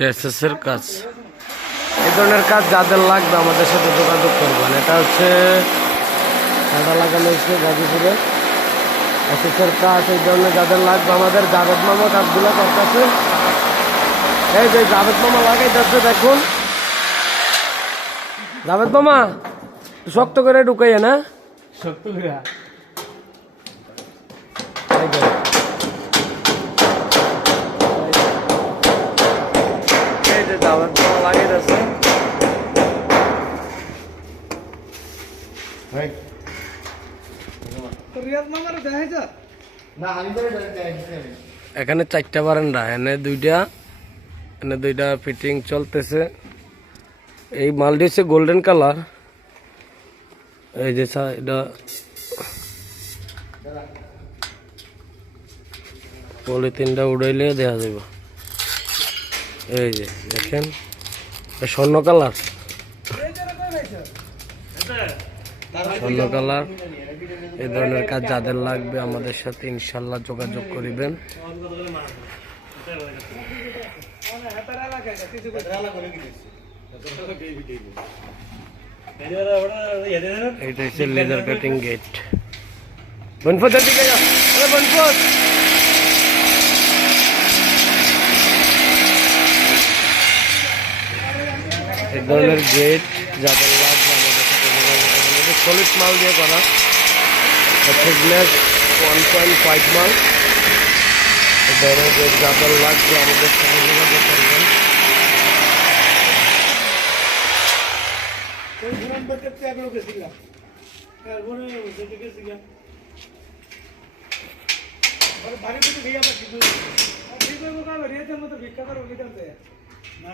এর কাজ এই ধরনের কাজ যাদের লাগবে আমাদের সাথে যোগাযোগ করবেন। এটা হচ্ছে এটা লাগানো হচ্ছে গাজীপুরে। এসএসের কাজ এই ধরনের যাদের লাগবে আমাদের জাভেদ মামা কাজগুলো করতেছে এই যে জাভেদ মামা লাগাইতেছে দেখুন। জাভেদ মামা শক্ত করে ঢুকাইয়ে না? শক্ত করে এই যে। এখানে চারটা বারান্দা এনে দুইটা এনে দুইটা ফিটিং চলতেছে। এই মালটি হচ্ছে গোল্ডেন কালার এই যে এটা পলিথিনটা উড়াইলে দেখা যাব এই যে, দেখেন স্বর্ণ কালার। স্বর্ণ কালার। এই ধরনের কাজ যাদের লাগবে আমাদের সাথে ইনশাল্লাহ যোগাযোগ করিবেন। এটা হচ্ছে লেজার কাটিং গেট। বনফত দিকে বনফত এই ধরনের গেট যাদের লাগবে আমাদের সাথে যোগাযোগ করবেন সলিড মাল দিয়ে করা থিকনেস ওয়ান পয়েন্ট ফাইভ মাল এই ধরনের গেট যাদের লাগবে আমাদের সাথে যোগাযোগ করবেন ওই ঘুরান করতে একলো গেছিলাম তারপরে যেতে গেছিলাম আরে বাড়ি থেকে গিয়ে আবার ঠিক হয়ে ঠিক হয়ে গেল রিয়াজের মতো ভিক্ষা করে উঠে যাবে না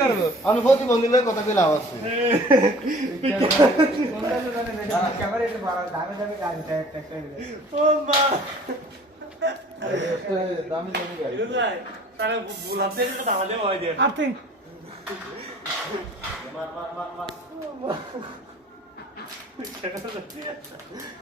করব আমি প্রতি বন্ধুদের কথা কইলে আওয়াজ ও মা দামি দামি